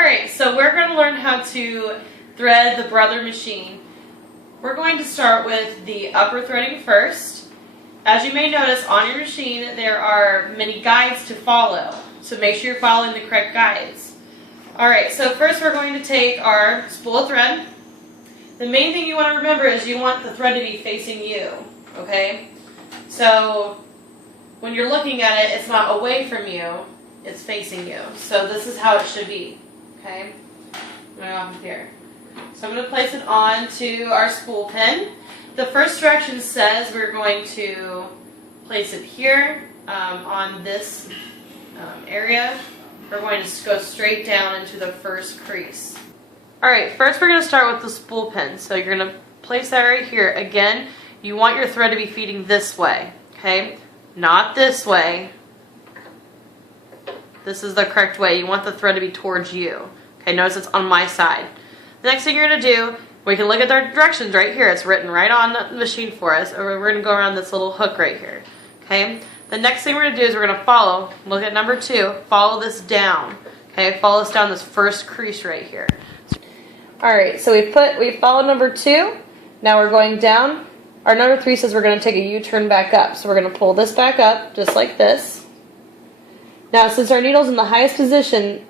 Alright, so we're going to learn how to thread the Brother machine. We're going to start with the upper threading first. As you may notice, on your machine there are many guides to follow, so make sure you're following the correct guides. Alright, so first we're going to take our spool of thread. The main thing you want to remember is you want the thread to be facing you, okay? So when you're looking at it, it's not away from you, it's facing you. So this is how it should be, okay? Going off here. So I'm going to place it onto our spool pin. The first direction says we're going to place it here on this area. We're going to go straight down into the first crease. Alright, first we're going to start with the spool pin. So you're going to place that right here. Again, you want your thread to be feeding this way, okay? Not this way. This is the correct way. You want the thread to be towards you. Okay, notice it's on my side. The next thing you're going to do, we can look at the directions right here. It's written right on the machine for us. Or we're going to go around this little hook right here. Okay? The next thing we're going to do is we're going to follow, look at number 2, follow this down. Okay, follow this down this first crease right here. Alright, so we followed number 2. Now we're going down. Our number 3 says we're going to take a U-turn back up. So we're going to pull this back up, just like this. Now, since our needle's in the highest position,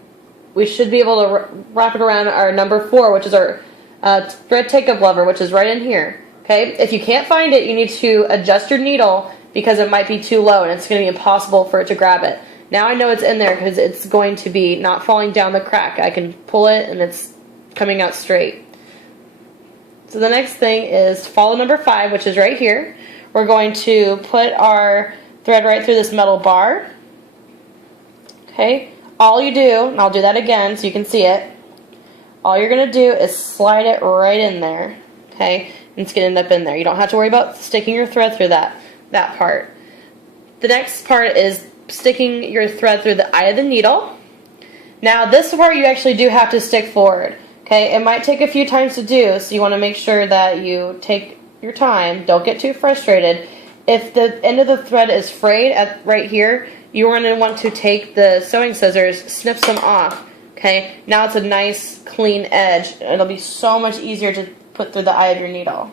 we should be able to wrap it around our number 4, which is our thread take-up lever, which is right in here. Okay? If you can't find it, you need to adjust your needle because it might be too low and it's going to be impossible for it to grab it. Now I know it's in there because it's going to be not falling down the crack. I can pull it and it's coming out straight. So the next thing is follow number 5, which is right here. We're going to put our thread right through this metal bar. Okay? All you do, and I'll do that again so you can see it, all you're going to do is slide it right in there. Okay? And it's going to end up in there. You don't have to worry about sticking your thread through that part. The next part is sticking your thread through the eye of the needle. Now this part you actually do have to stick forward. Okay? It might take a few times to do, so you want to make sure that you take your time. Don't get too frustrated. If the end of the thread is frayed right here, you're going to want to take the sewing scissors, snip some off. Okay? Now it's a nice clean edge. It'll be so much easier to put through the eye of your needle.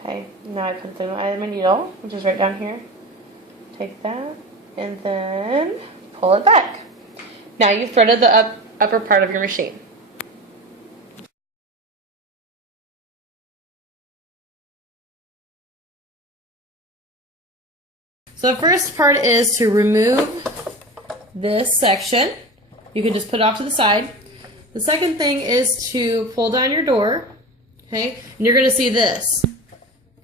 Okay, now I put through the eye of my needle, which is right down here. Take that, and then pull it back. Now you've threaded the upper part of your machine. So the first part is to remove this section. You can just put it off to the side. The second thing is to pull down your door, okay? And you're going to see this,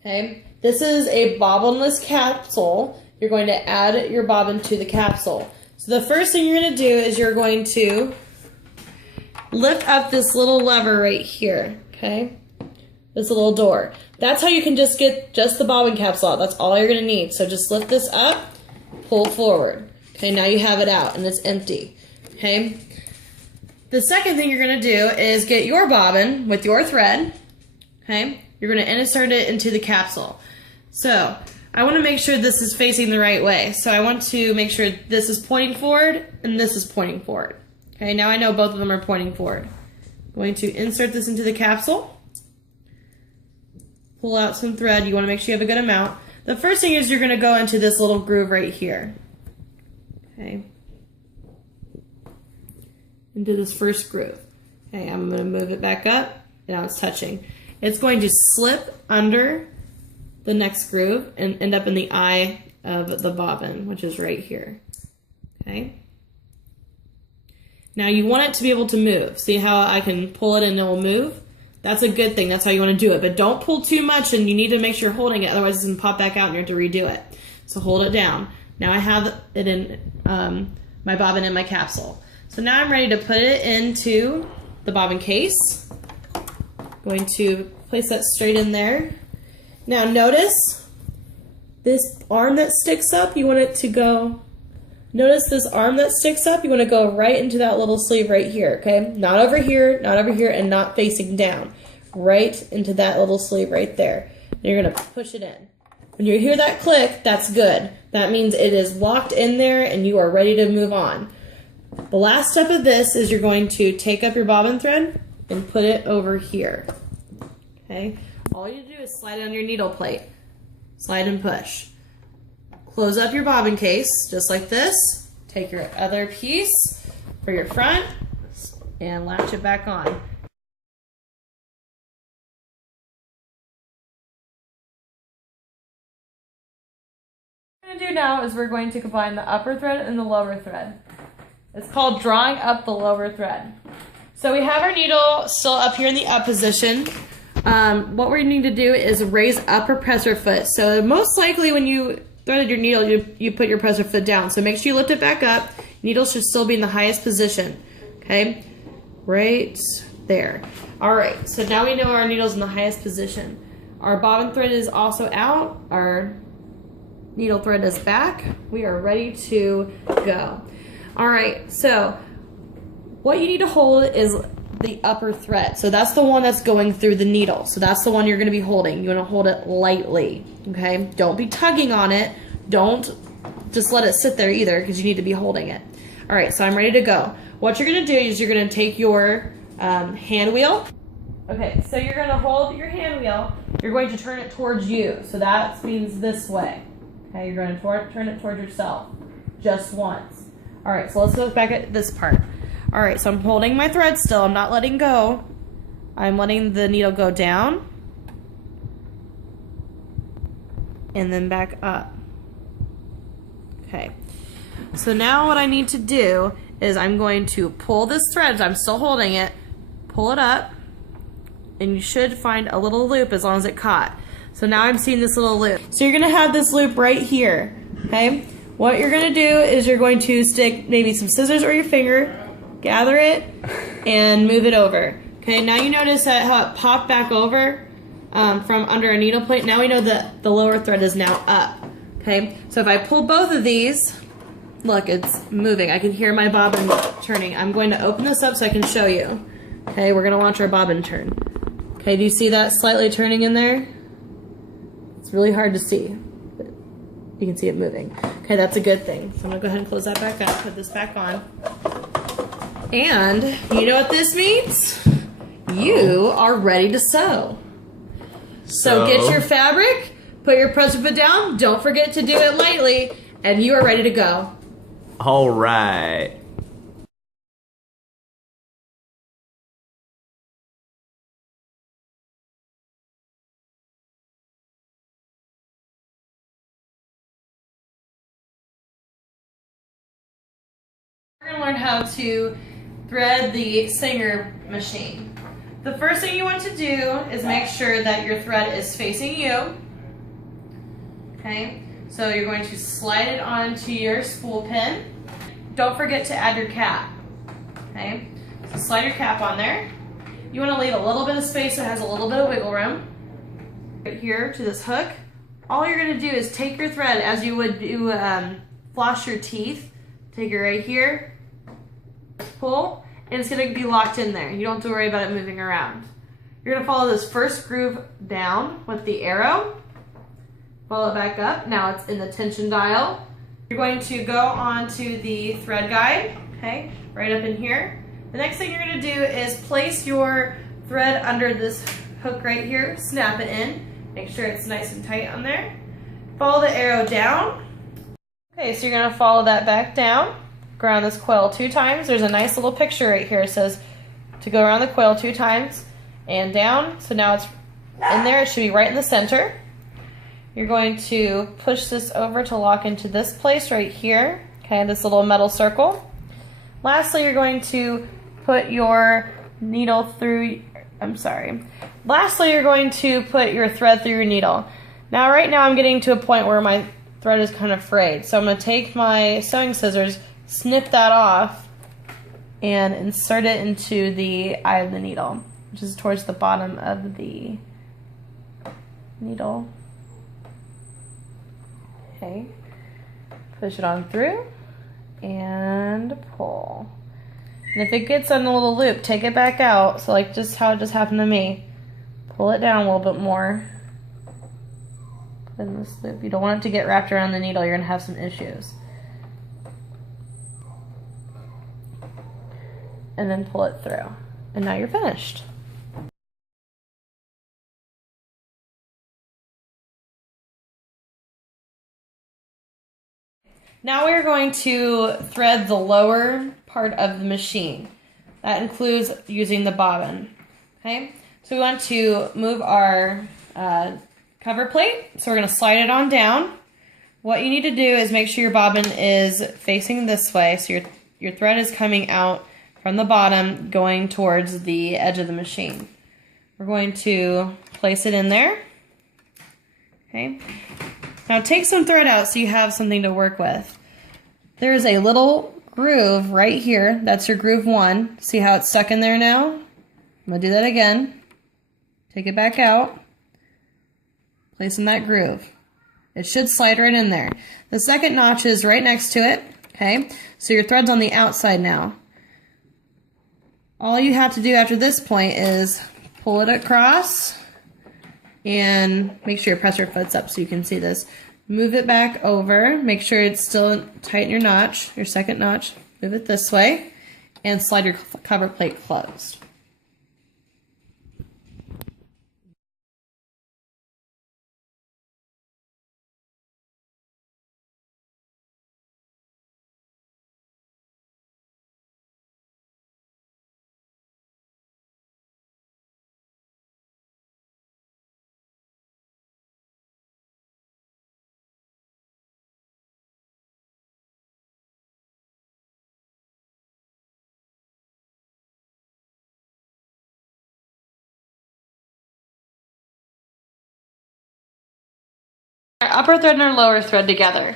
okay? This is a bobbinless capsule. You're going to add your bobbin to the capsule. So the first thing you're going to do is you're going to lift up this little lever right here, okay? This little door. That's how you can just get just the bobbin capsule out. That's all you're going to need. So just lift this up, pull forward. Okay, now you have it out and it's empty. Okay. The second thing you're going to do is get your bobbin with your thread. Okay. You're going to insert it into the capsule. So I want to make sure this is facing the right way. So I want to make sure this is pointing forward and this is pointing forward. Okay. Now I know both of them are pointing forward. I'm going to insert this into the capsule. Pull out some thread. You want to make sure you have a good amount. The first thing is you're going to go into this little groove right here. Okay. Into this first groove. Okay, I'm going to move it back up. And now it's touching. It's going to slip under the next groove and end up in the eye of the bobbin, which is right here. Okay. Now you want it to be able to move. See how I can pull it and it will move? That's a good thing. That's how you want to do it. But don't pull too much and you need to make sure you're holding it. Otherwise it's going to pop back out and you have to redo it. So hold it down. Now I have it in my bobbin in my capsule. So now I'm ready to put it into the bobbin case. Going to place that straight in there. Now notice this arm that sticks up, you want it to go, notice this arm that sticks up, you want to go right into that little sleeve right here, okay? Not over here, and not facing down. Right into that little sleeve right there. And you're going to push it in. When you hear that click, that's good. That means it is locked in there and you are ready to move on. The last step of this is you're going to take up your bobbin thread and put it over here. Okay? All you do is slide it on your needle plate. Slide and push. Close up your bobbin case, just like this. Take your other piece for your front and latch it back on. What we're going to do now is we're going to combine the upper thread and the lower thread. It's called drawing up the lower thread. So we have our needle still up here in the up position. What we need to do is raise up or press our foot. So most likely when you threaded your needle, you put your presser foot down. So make sure you lift it back up. Needle should still be in the highest position. Okay, right there. All right, so now we know our needle's in the highest position. Our bobbin thread is also out. Our needle thread is back. We are ready to go. All right, so what you need to hold is the upper thread. So that's the one that's going through the needle. So that's the one you're gonna be holding. You wanna hold it lightly, okay? Don't be tugging on it. Don't just let it sit there either because you need to be holding it. All right, so I'm ready to go. What you're gonna do is you're gonna take your hand wheel. Okay, so you're gonna hold your hand wheel. You're going to turn it towards you. So that means this way. Okay, you're going to turn it towards yourself just once. All right, so let's look back at this part. All right, so I'm holding my thread still. I'm not letting go. I'm letting the needle go down and then back up. Okay, so now what I need to do is I'm going to pull this thread. I'm still holding it. Pull it up, and you should find a little loop as long as it caught. So now I'm seeing this little loop. So you're gonna have this loop right here, okay? What you're gonna do is you're going to stick maybe some scissors or your finger, gather it, and move it over. Okay, now you notice that how it popped back over from under a needle plate. Now we know that the lower thread is now up, okay? So if I pull both of these, look, it's moving. I can hear my bobbin turning. I'm going to open this up so I can show you. Okay, we're gonna watch our bobbin turn. Okay, do you see that slightly turning in there? It's really hard to see, but you can see it moving. Okay, that's a good thing. So I'm gonna go ahead and close that back up, put this back on. And you know what this means? You are ready to sew. So get your fabric, put your presser foot down, don't forget to do it lightly, and you are ready to go. All right. We're going to learn how to thread the Singer machine. The first thing you want to do is make sure that your thread is facing you. Okay, so you're going to slide it onto your spool pin. Don't forget to add your cap. Okay, so slide your cap on there. You want to leave a little bit of space so it has a little bit of wiggle room. Right here to this hook. All you're going to do is take your thread as you would do floss your teeth. Take it right here, pull, and it's going to be locked in there. You don't have to worry about it moving around. You're going to follow this first groove down with the arrow. Follow it back up. Now it's in the tension dial. You're going to go onto the thread guide, okay, right up in here. The next thing you're going to do is place your thread under this hook right here, snap it in, make sure it's nice and tight on there. Follow the arrow down. Okay, so you're going to follow that back down, go around this coil 2 times. There's a nice little picture right here. It says to go around the coil 2 times and down. So now it's in there. It should be right in the center. You're going to push this over to lock into this place right here. Okay, this little metal circle. Lastly, you're going to put your needle through, Lastly, you're going to put your thread through your needle. Now, right now I'm getting to a point where my thread is kind of frayed. So I'm going to take my sewing scissors, snip that off, and insert it into the eye of the needle, which is towards the bottom of the needle. Okay, push it on through and pull. And if it gets on a little loop, take it back out. So like just how it just happened to me. Pull it down a little bit more. Put in this loop. You don't want it to get wrapped around the needle. You're going to have some issues. and then pull it through. And now you're finished. Now we're going to thread the lower part of the machine. That includes using the bobbin. Okay, so we want to move our cover plate. So we're going to slide it on down. What you need to do is make sure your bobbin is facing this way, so your thread is coming out from the bottom, going towards the edge of the machine. We're going to place it in there. Okay. Now take some thread out so you have something to work with. There's a little groove right here. That's your groove 1. See how it's stuck in there now? I'm going to do that again. Take it back out. Place in that groove. It should slide right in there. The second notch is right next to it. Okay, so your thread's on the outside now. All you have to do after this point is pull it across and make sure your presser foot's up so you can see this. Move it back over. Make sure it's still tight in your notch, your second notch. Move it this way and slide your cover plate closed. Our upper thread and our lower thread together.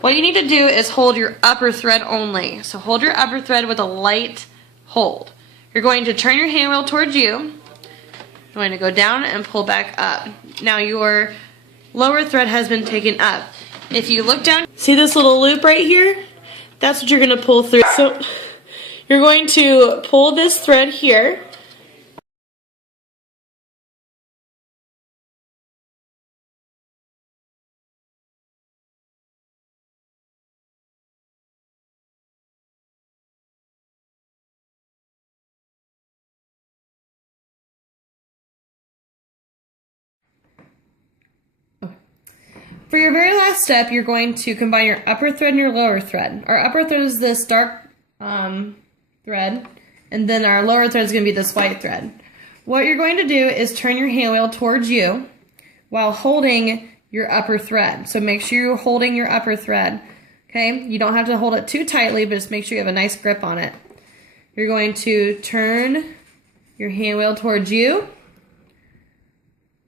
What you need to do is hold your upper thread only. So hold your upper thread with a light hold. You're going to turn your hand wheel towards you. You're going to go down and pull back up. Now your lower thread has been taken up. If you look down, see this little loop right here? That's what you're going to pull through. So you're going to pull this thread here. For your very last step, you're going to combine your upper thread and your lower thread. Our upper thread is this dark thread, and then our lower thread is going to be this white thread. What you're going to do is turn your hand wheel towards you while holding your upper thread. So make sure you're holding your upper thread. Okay, you don't have to hold it too tightly, but just make sure you have a nice grip on it. You're going to turn your hand wheel towards you,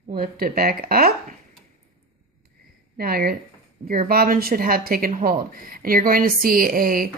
lift it back up. Now your bobbin should have taken hold, and you're going to see a